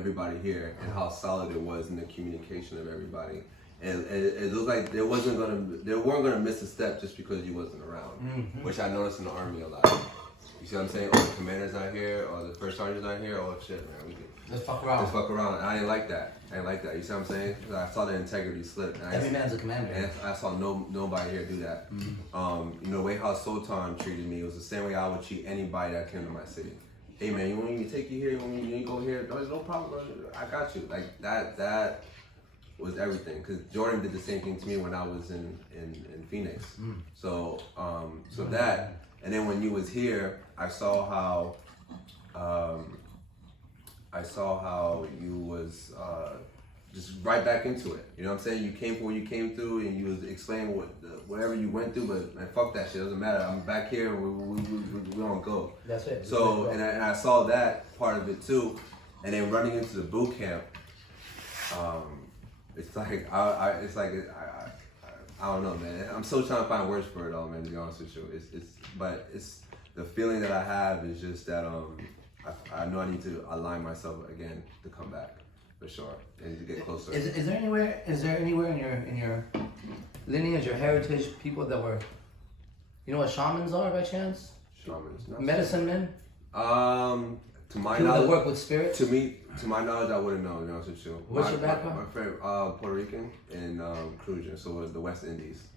everybody here and how solid it was in the communication of everybody. And it looked like they weren't gonna miss a step just because you wasn't around, which I noticed in the Army a lot. You see what I'm saying? Oh, the commander's not here, or the first sergeant's not here. Oh shit, man, we can let's fuck around. Let's fuck around. I didn't like that. You see what I'm saying? I saw the integrity slip. Every man's a commander. And I saw nobody here do that. You know, the way how Sultan treated me was the same way I would treat anybody that came to my city. Hey man, you want me to take you here? You want me to go here? There's no problem, bro. I got you. Like that was everything. Cause Jordan did the same thing to me when I was in Phoenix. So that, and then when you was here, I saw how you was just right back into it. You know what I'm saying? You came from where you came through, and you was explaining whatever you went through. But man, fuck that shit. It doesn't matter. I'm back here. We don't go. That's it. So and I saw that part of it too. And then running into the boot camp, it's like I don't know, man. I'm still trying to find words for it all, man. To be honest with you, it's the feeling that I have is just that I know I need to align myself again to come back for sure and to get closer. Is there anywhere in your lineage or heritage people that were, you know what shamans are by chance? Shamans, medicine men. To my people knowledge, that work with spirits. To my knowledge, I wouldn't know. To be honest with you. What's your background? My friend, Puerto Rican and Cruiser, so the West Indies.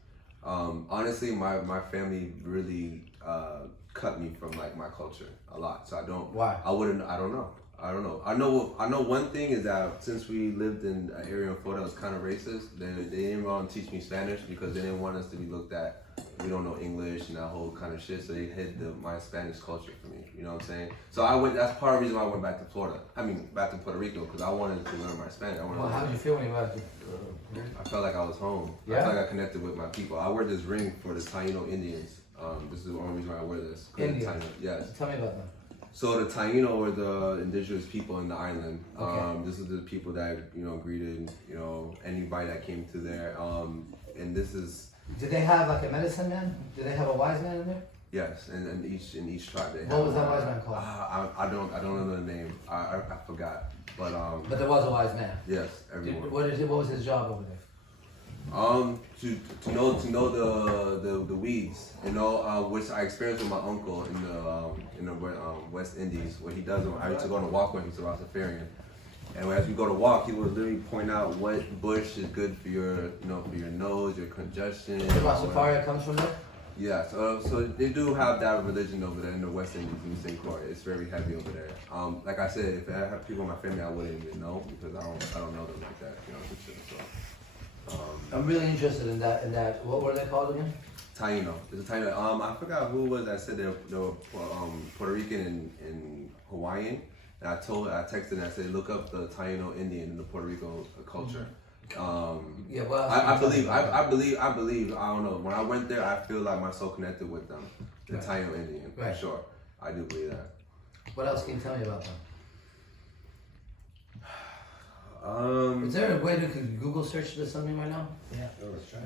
Honestly, my family really cut me from like my culture a lot. So I don't. Why? I don't know. I know one thing is that since we lived in an area in Florida that was kind of racist, they didn't want to teach me Spanish because they didn't want us to be looked at. We don't know English and that whole kind of shit. So they hid my Spanish culture for me. You know what I'm saying? So that's part of the reason why I went back to Florida. Back to Puerto Rico because I wanted to learn my Spanish. Well, how did you feel when you left? I felt like I was home. Yeah? I felt like I connected with my people. I wear this ring for the Taino Indians. This is the only reason why I wear this. Indians? Yes. Tell me about them. So the Taino were the indigenous people in the island. Okay. This is the people that greeted anybody that came through there. And this is. Did they have like a medicine man? Did they have a wise man in there? Yes, and in each tribe they. What was that wise man called? I don't know the name. I forgot. But there was a wise man. Yes, everyone. What was his job over there? To know the weeds, which I experienced with my uncle in the West Indies. What he does, I used to go on a walk with him, he's a Rastafarian, and as we go to walk, he would literally point out what bush is good for your nose, your congestion. The Rastafari comes from there. Yeah, so they do have that religion over there in the West Indies in St. Croix. It's very heavy over there. Like I said, if I have people in my family, I wouldn't even know because I don't know them like that. So. I'm really interested in that. What were they called again? Taino. It's a Taino. I forgot who it was that said they were Puerto Rican and Hawaiian. And I texted and I said, look up the Taino Indian in the Puerto Rico culture. Yeah, well, I believe. I don't know. When I went there, I feel like my soul connected with them. The Taino Indian, for sure. I do believe that. What else can you tell me about them? Is there a way to Google search this something right now? Yeah.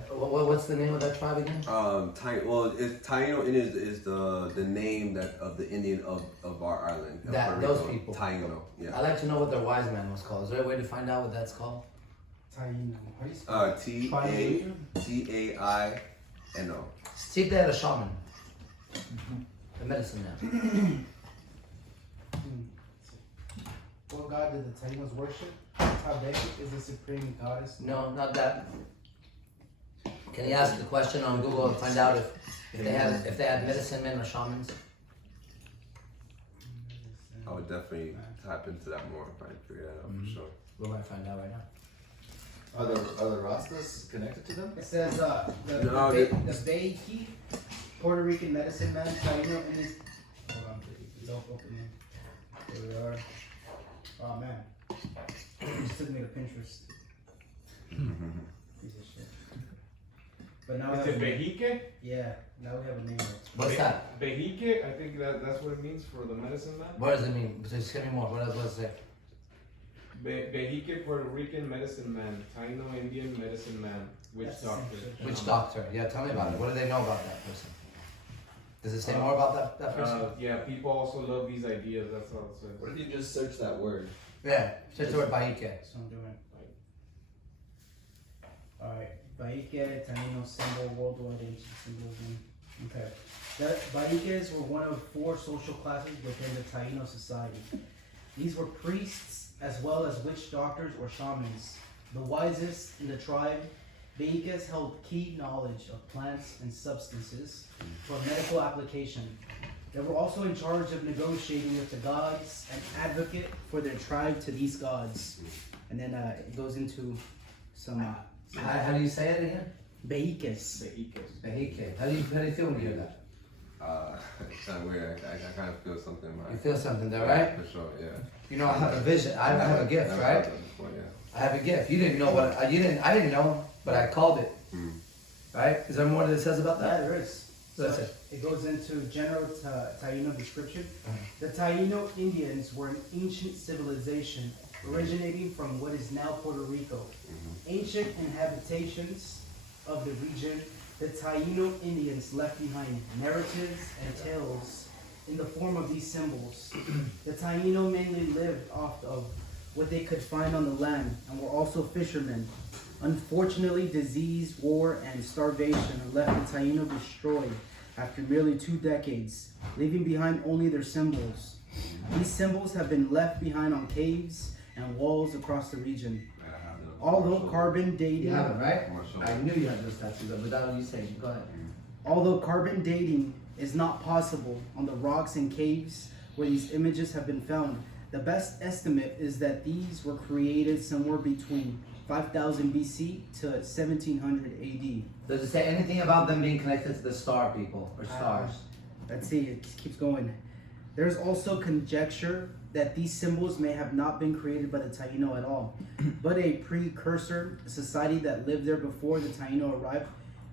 What's the name of that tribe again? Taino Indian is the name of the Indian of our island. Those people. Taino. Yeah. I'd like to know what their wise man was called. Is there a way to find out what that's called? Taino. Taino. See if they had a shaman. The medicine man. What god did the Tainos worship? Behique is the supreme goddess. No, not that. Can you ask the question on Google and find out if they had medicine men or shamans? I would definitely tap into that more if I figure that out for sure. We might find out right now. Are the Rastas connected to them? It says the Behique, Puerto Rican medicine man, Taino, and his. Hold on, it's all opening. There we are. Oh man. It just took me to Pinterest. Piece of shit. But now Is it Behique? Yeah, now we have a name. What's that? Behique, I think that's what it means for the medicine man. What does it mean? Just give me more. What does it say? Behique, Puerto Rican medicine man, Taino Indian medicine man, witch doctor. Witch doctor. Yeah, tell me about it. What do they know about that person? Does it say more about that person? Yeah, people also love these ideas. That's all it says. What if you just search that word? Yeah, just the word Behique. So I'm doing. Alright, Behique, Taino symbol, worldwide ancient symbolism. Okay. The Behiques were one of 4 social classes within the Taino society. These were priests as well as witch doctors or shamans. The wisest in the tribe, Behiques held key knowledge of plants and substances for medical application. They were also in charge of negotiating with the gods and advocate for their tribe to these gods. And then it goes into some How do you say it again? Behiques. Behique. How do you feel when you hear that? It's kind of weird. I kind of feel something. You feel something there, right? For sure, yeah. You know, I have a vision. I have a gift, Never right? felt that before, yeah. I have a gift. You didn't know what I didn't know, but I called it. Right? Is there more that it says about Yeah, that? there is. That's So it. it goes into general Taino description. The Taino Indians were an ancient civilization originating from what is now Puerto Rico. Ancient inhabitations of the region, the Taino Indians left behind narratives and tales in the form of these symbols. The Taino mainly lived off of what they could find on the land and were also fishermen. Unfortunately, disease, war, and starvation left the Taino destroyed after merely 2 decades, leaving behind only their symbols. These symbols have been left behind on caves and walls across the region. Although carbon dating, You have it, right? I knew you had those tattoos, but without you saying, go ahead. although carbon dating is not possible on the rocks and caves where these images have been found, the best estimate is that these were created somewhere between 5000 BC to 1700 AD. Does it say anything about them being connected to the star people or stars? Let's see, it keeps going. There's also conjecture that these symbols may have not been created by the Taino at all, but a precursor, a society that lived there before the Taino arrived.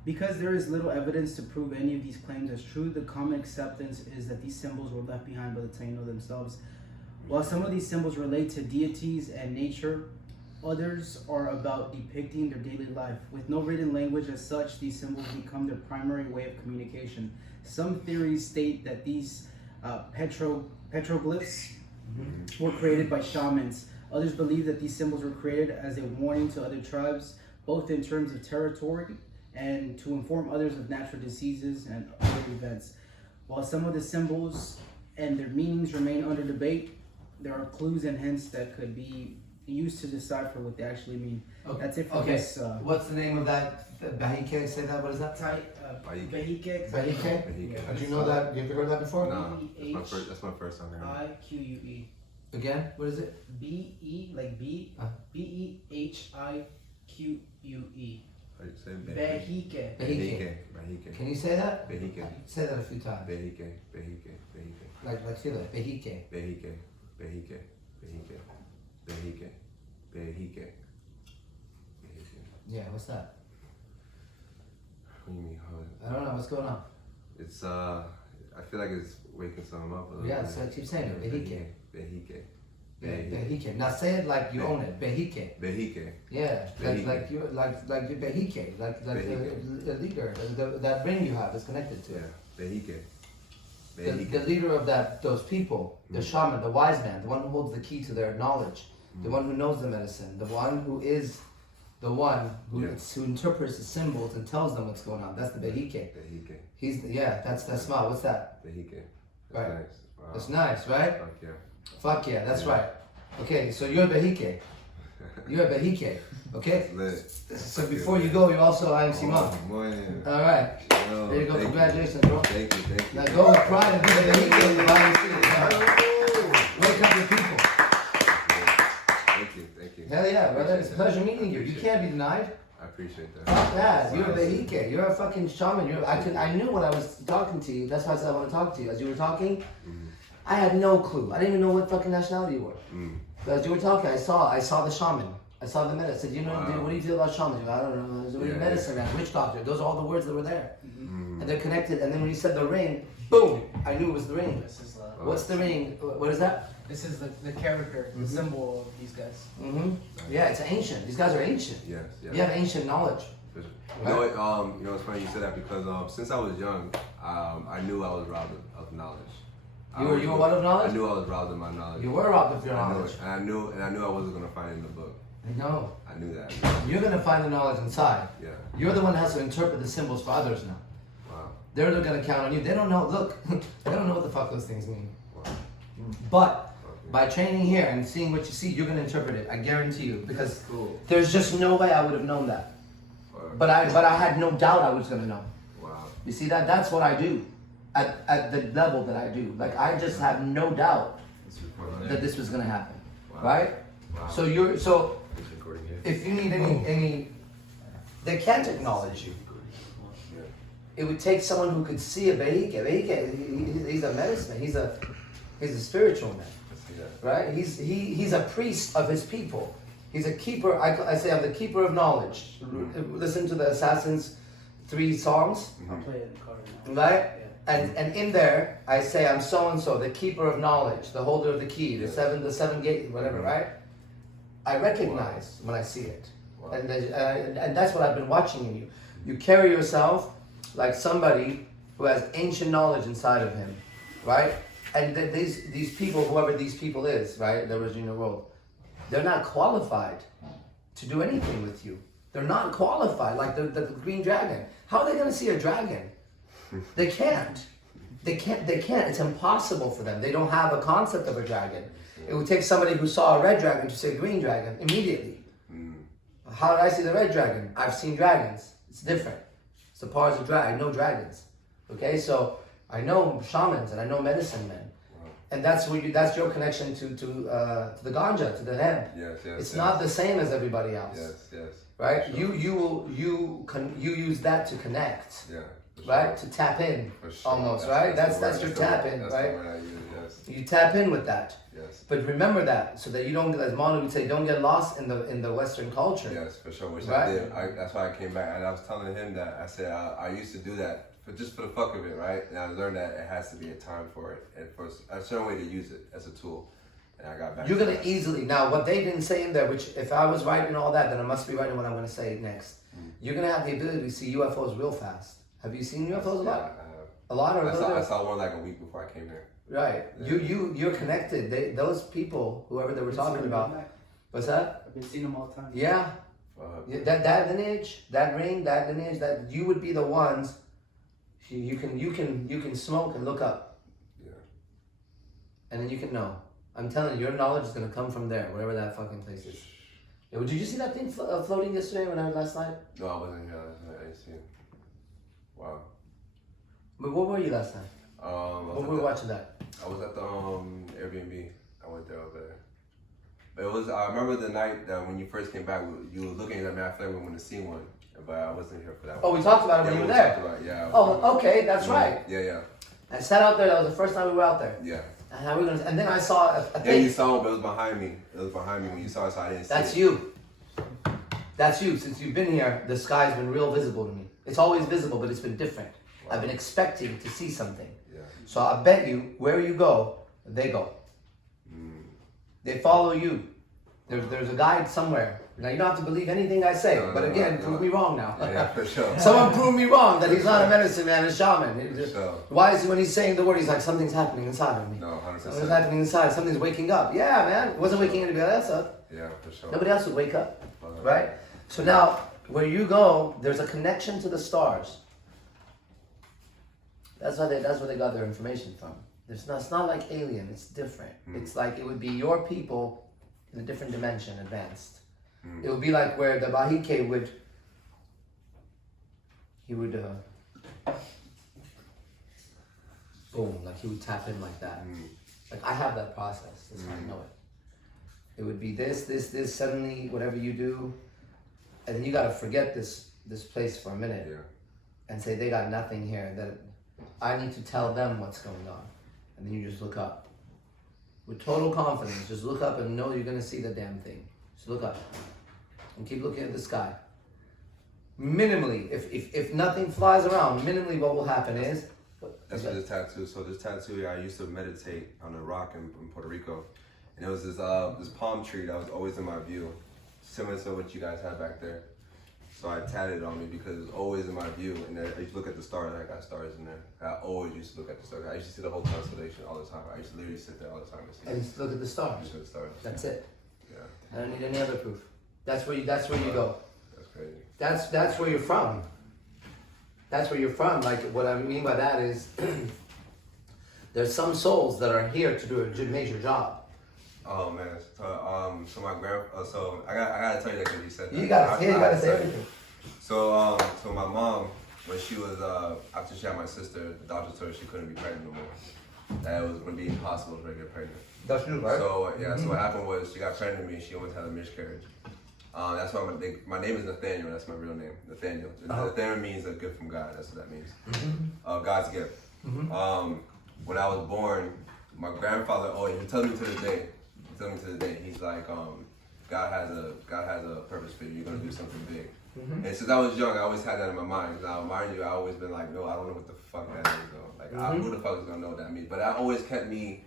Because there is little evidence to prove any of these claims as true, the common acceptance is that these symbols were left behind by the Taino themselves. While some of these symbols relate to deities and nature, others are about depicting their daily life. With no written language as such, these symbols become their primary way of communication. Some theories state that these petroglyphs were created by shamans. Others believe that these symbols were created as a warning to other tribes, both in terms of territory and to inform others of natural diseases and other events. While some of the symbols and their meanings remain under debate, there are clues and hints that could be used to decipher what they actually mean. Okay. That's it for Okay. this. What's the name of that? Behique? Say that. What is that? Behique. Behique. Behique? Behique. Did you know that? You ever heard that before? No, that's my first time hearing it. Behique. Again? What is it? B-E, like B, Behique. How do you say Behique. Behique. Behique. Can you say that? Behique. Say that a few times. Behique. Behique. Behique. Like feel it. Behique. Behique. Behique. Behique. Behique. Behique. Yeah, what's that? What do you mean? I don't know. What's going on? It's I feel like it's waking something up a little Yeah, bit. so keep saying it. Behique. Behique. Behique. Now say it like you own it. Behique. Behique. Yeah, Behique. like you Behique, like Behique. the leader, that ring you have is connected to Yeah. it. Behique. The Behique. leader of those people, the shaman, the wise man, the one who holds the key to their knowledge, the one who knows the medicine, the one who is the one who, who interprets the symbols and tells them what's going on. That's the Behique. Behique. That's smile. What's that? Behique. Right. Nice. Wow. That's nice, right? Fuck yeah. Fuck yeah, that's right. Okay, so you're Behique. You're Behique. Okay? Lit. So before you go, you're also IMC Monk. Man. Alright. Yo, There you go. thank Congratulations, bro. Thank you. Now go with pride and be the Behique of IMC. Welcome to people. Thank you. Hell yeah, brother. It's a pleasure meeting you. You can't be denied. I appreciate that. Fuck that. You're a Behique. You're a fucking shaman. I knew when I was talking to you. That's why I said I want to talk to you. As you were talking, I had no clue. I didn't even know what fucking nationality you were. But as you were talking, I saw the shaman. I saw the medicine. I said, you know, dude, what do you feel about shaman? I don't know. There's a medicine man, witch doctor. Those are all the words that were there. And they're connected. And then when you said the ring, boom, I knew it was the ring. This is What's the ring? What is that? this is the character, the symbol of these guys. Yeah, it's ancient. These guys are ancient. Yes. You have ancient knowledge. You know what? It's funny you said that because since I was young, I knew I was robbed of knowledge. You were what of knowledge? I knew I was robbed of my knowledge. You were robbed of your I knew knowledge. it. And I knew I wasn't gonna find it in the book. I know. I knew that. You're gonna find the knowledge inside. Yeah. You're the one that has to interpret the symbols for others now. Wow. They're gonna count on you. They don't know. Look, they don't know what the fuck those things mean. Wow. But by training here and seeing what you see, you're gonna interpret it. I guarantee you, because Cool. there's just no way I would have known that. Wow. But I had no doubt I was gonna know. Wow. You see that? That's what I do, at the level that I do. Like I just have no doubt that this was gonna happen, Wow. right? Wow. So It's recording here. if you need any, they can't acknowledge you. Yeah. It would take someone who could see a Behique. He's a medicine. He's a spiritual man, I see that. right? He's a priest of his people. He's a keeper. I say I'm the keeper of knowledge. Listen to the Assassin's 3 songs, I'll play it in the car now. right? Yeah. And in there I say I'm so and so, the keeper of knowledge, the holder of the key, the seven gate, whatever, right? I recognize when I see it, Wow. and that's what I've been watching in you. You carry yourself like somebody who has ancient knowledge inside of him, right? And these people, whoever these people is, right, that was in the world, they're not qualified to do anything with you. They're not qualified, like the green dragon. How are they going to see a dragon? They can't. They can't. It's impossible for them. They don't have a concept of a dragon. It would take somebody who saw a red dragon to say green dragon immediately. How did I see the red dragon? I've seen dragons. It's different. It's the parts of dragon. I know dragons. Okay, so I know shamans and I know medicine men, and that's that's your connection to the ganja, to the hemp. Yes, yes. It's yes. not the same as everybody else. Yes, yes. Right? For sure. You use that to connect. Yeah. For sure. Right? To tap in. For sure. Almost, right? That's the word. your the tap word. in, That's right? the word I use, yes. You tap in with that. Yes. But remember that, so that you don't, as Manu would say, don't get lost in the Western culture. Yes, for sure. Which Right. I did. That's why I came back, and I was telling him that I said I used to do that just for the fuck of it, right? And I learned that it has to be a time for it and for a certain way to use it as a tool. And I got back. You're to gonna that. easily, now what they didn't say in there, which if I was writing all that, then I must be writing what I'm gonna say next. You're gonna have the ability to see UFOs real fast. Have you seen UFOs a lot? Yeah, I have. A lot or a little I bit? saw one like a week before I came here. Right. Yeah. You're connected. Those people, whoever they were talking about. What's that? I've been seeing them all the time. Yeah. Yeah, that lineage, that ring, that lineage, that you would be the ones. You can smoke and look up, Yeah. and then you can know. I'm telling you, your knowledge is gonna come from there, wherever that fucking place is. Yo, did you see that thing floating yesterday when I was last night? No, I wasn't here last night. I didn't see it. Wow. But where were you last night? I When we were watching that? was at the Airbnb. I went there over there. But it was. I remember the night that when you first came back, you were looking at me. I feel like we went to see one, but I wasn't here for that Oh, one. we talked about it when Yeah, you were we there. talked about it, yeah. Oh, okay, that's right. Yeah, yeah, I sat out there. That was the first time we were out there. yeah. And how we gonna? And then I saw a Yeah, thing. you saw it, but it was behind me. It was behind me when you saw it, so I didn't see That's it. you. That's you. Since you've been here, the sky's been real visible to me. It's always visible, but it's been different. I've been expecting to see something. Yeah. So I bet you, where you go, they go. They follow you. There's a guide somewhere. Now you don't have to believe anything I say, No, but no, again, no. prove me wrong now. Yeah, for sure. Someone prove me wrong that he's not a medicine man, a shaman. He just- sure. Why is he, when he's saying the word, he's like, something's happening inside of me. No, 100%. Something's happening inside. Something's waking up. Yeah, man. It wasn't waking anybody else up. Yeah, for sure. Nobody else would wake up, right? So now, where you go, there's a connection to the stars. That's where they got their information from. It's not like alien. It's different. It's like it would be your people in a different dimension, advanced. It would be like where the Behique would. He would. Boom! Like he would tap in like that. Like I have that process. That's how I know it. It would be this. Suddenly, whatever you do, and then you gotta forget this place for a minute Yeah. and say they got nothing here. That I need to tell them what's going on, and then you just look up with total confidence. Just look up and know you're gonna see the damn thing. Just look up and keep looking at the sky. Minimally, if nothing flies around, minimally what will happen is. That's what this tattoo. So this tattoo here, I used to meditate on a rock in Puerto Rico, and it was this palm tree that was always in my view, similar to what you guys had back there. So I tatted it on me because it was always in my view. And I used to look at the stars. I got stars in there. I always used to look at the stars. I used to see the whole constellation all the time. I used to literally sit there all the time and see. And just look at the stars. Just at the stars. That's it. Yeah. I don't need any other proof. That's where you go. That's crazy. That's where you're from. That's where you're from. Like what I mean by that is there's some souls that are here to do a major job. Oh man, so my so I gotta tell you that because you said that. You gotta say everything. So my mom, when she was after she had my sister, the doctor told her she couldn't be pregnant no more. That it was gonna be impossible for her to get pregnant. That's true, right? So so what happened was she got pregnant with me and she almost had a miscarriage. That's why my name is Nathaniel. That's my real name, Nathaniel. Nathaniel means a gift from God. That's what that means. God's gift. When I was born, my grandfather, he tells me to this day. He's like, God has a purpose for you. You're gonna do something big. And since I was young, I always had that in my mind. Now, mind you, I always been like, no, I don't know what the fuck that is though. Like, who the fuck is gonna know what that means? But that always kept me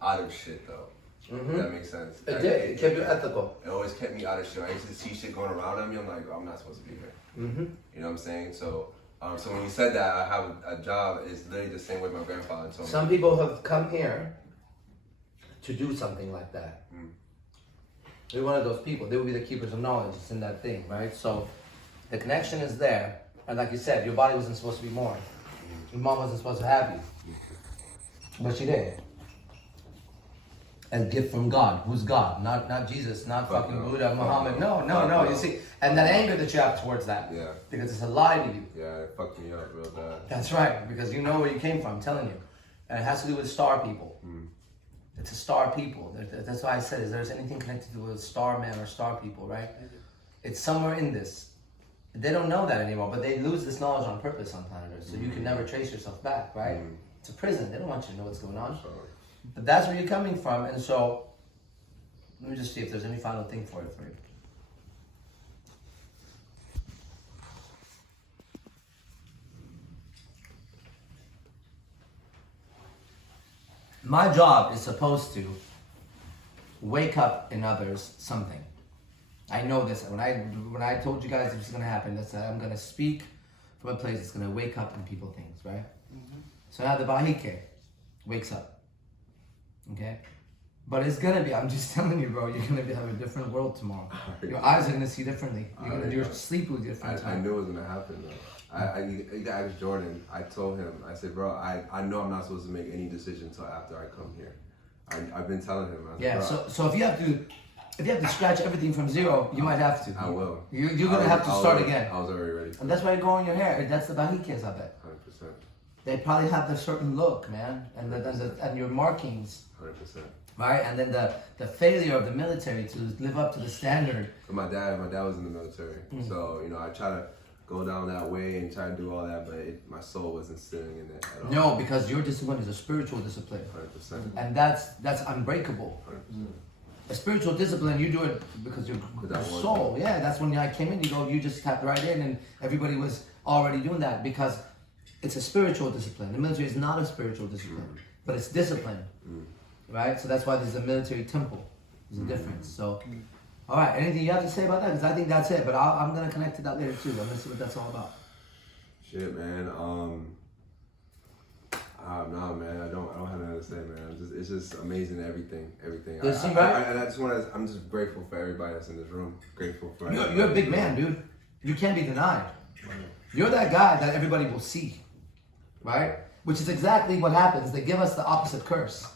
out of shit though. If that makes sense. It did. It kept you ethical. It always kept me out of shit. I used to see shit going around on me. I'm like, I'm not supposed to be here. You know what I'm saying? So, so when you said that I have a job, it's literally the same way my grandfather told me. Some people have come here to do something like that. They're one of those people. They will be the keepers of knowledge. It's in that thing, right? So the connection is there. And like you said, your body wasn't supposed to be born. Your mom wasn't supposed to have you. But she did. A gift from God. Who's God? Not Jesus, not fucking Buddha, Muhammad. No. You see, and that anger that you have towards that. Yeah. Because it's a lie to you. Yeah, it fucked me up real bad. That's right. Because you know where you came from, I'm telling you. And it has to do with star people. It's a star people. That's why I said, is there's anything connected to a star man or star people, right? It's somewhere in this. They don't know that anymore, but they lose this knowledge on purpose on planet Earth, so you can never trace yourself back, right? It's a prison. They don't want you to know what's going on. But that's where you're coming from, and so let me just see if there's any final thing for you. My job is supposed to wake up in others something. I know this. When I told you guys this is gonna happen, that's I'm gonna speak from a place that's gonna wake up in people things, right? So now the Behique wakes up. Okay? But it's gonna be, I'm just telling you, bro, you're gonna have a different world tomorrow. Your eyes are gonna see differently. Your sleep will be different. I knew it was gonna happen though. I asked Jordan, I told him, I said, bro, I know I'm not supposed to make any decision until after I come here. I've been telling him. I said, so if you have to scratch everything from zero, you might have to. I will. You're gonna have to start again. I was already ready. And that's why you're growing your hair. That's the Behiques, I bet. 100%. They probably have the certain look, man, and your markings. 100%. Right, and then the failure of the military to live up to the standard. But my dad was in the military, so I try to go down that way and try to do all that, but my soul wasn't sitting in it at all. No, because your discipline is a spiritual discipline. 100%. And that's unbreakable. 100%. A spiritual discipline, you do it because your soul. Yeah, that's when I came in, you just tapped right in, and everybody was already doing that because it's a spiritual discipline. The military is not a spiritual discipline, but it's discipline. Right? So that's why there's a military temple. There's a difference. So, all right, anything you have to say about that? Because I think that's it, but I'm going to connect to that later too. I'm going to see what that's all about. Shit, man. No, man. I don't have nothing to say, man. It's just amazing. Everything. I'm just grateful for everybody that's in this room. Grateful for. You're a big man, dude. You can't be denied. You're that guy that everybody will see, right? Which is exactly what happens. They give us the opposite curse,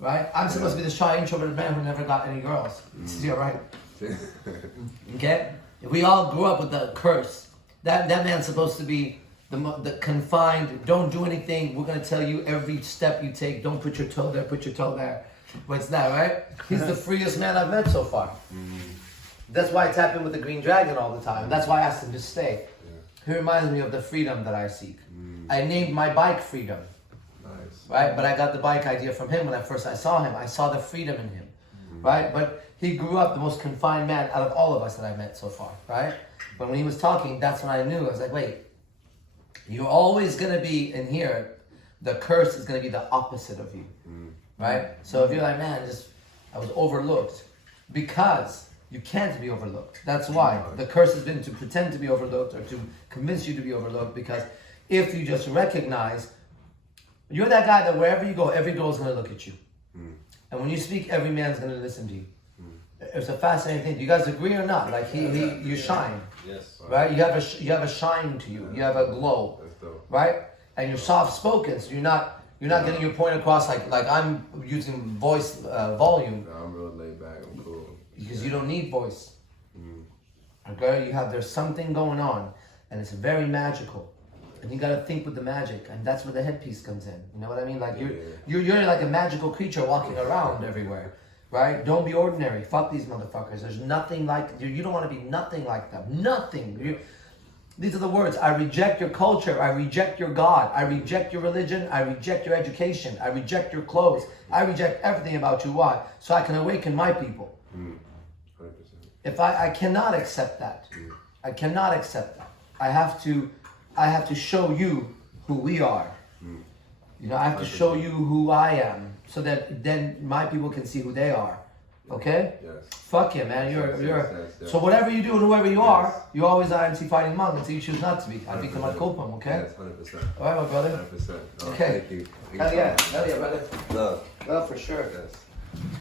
right? I'm supposed to be the shy, introverted man who never got any girls. You're right. Okay? If we all grew up with the curse, that man's supposed to be the confined, don't do anything, we're going to tell you every step you take, don't put your toe there, put your toe there. What's that, right? He's the freest man I've met so far. That's why I tap in with the green dragon all the time. That's why I asked him to stay. He reminds me of the freedom that I seek. I named my bike Freedom. Nice. Right? But I got the bike idea from him when I saw him. I saw the freedom in him. Right? But he grew up the most confined man out of all of us that I've met so far. Right? But when he was talking, that's when I knew. I was like, wait, you're always going to be in here. The curse is going to be the opposite of you. Right? So if you're like, man, I was overlooked. Because You can't be overlooked. That's why the curse has been to pretend to be overlooked or to convince you to be overlooked. Because if you just recognize, you're that guy that wherever you go, every girl's gonna look at you, and when you speak, every man's gonna listen to you. It's a fascinating thing. Do you guys agree or not? Like you shine, Yes. right? You have a shine to you. You have a glow, That's dope. right? And you're soft spoken, so you're not getting your point across like I'm using voice volume. No, I'm real laid back. I'm cool. Because you don't need voice. Okay, there's something going on, and it's very magical, and you gotta think with the magic, and that's where the headpiece comes in. You know what I mean? Like you're like a magical creature walking around everywhere, right? Don't be ordinary. Fuck these motherfuckers. There's nothing like you. You don't want to be nothing like them. Nothing. These are the words. I reject your culture. I reject your God. I reject your religion. I reject your education. I reject your clothes. I reject everything about you. Why? So I can awaken my people. 100%. If I cannot accept that. I cannot accept that. I have to show you who we are. You know, I have to show you who I am, so that then my people can see who they are. Okay? Yes. Fuck yeah, man. You're. Yes. So whatever you do and whoever you are, you're always IMC Fighting Monk until you choose not to be. I become a kopum, okay? Yes, 100%. All right, my brother. 100%. Okay. Thank you. Hell yeah, brother. Love. Well, for sure. Yes.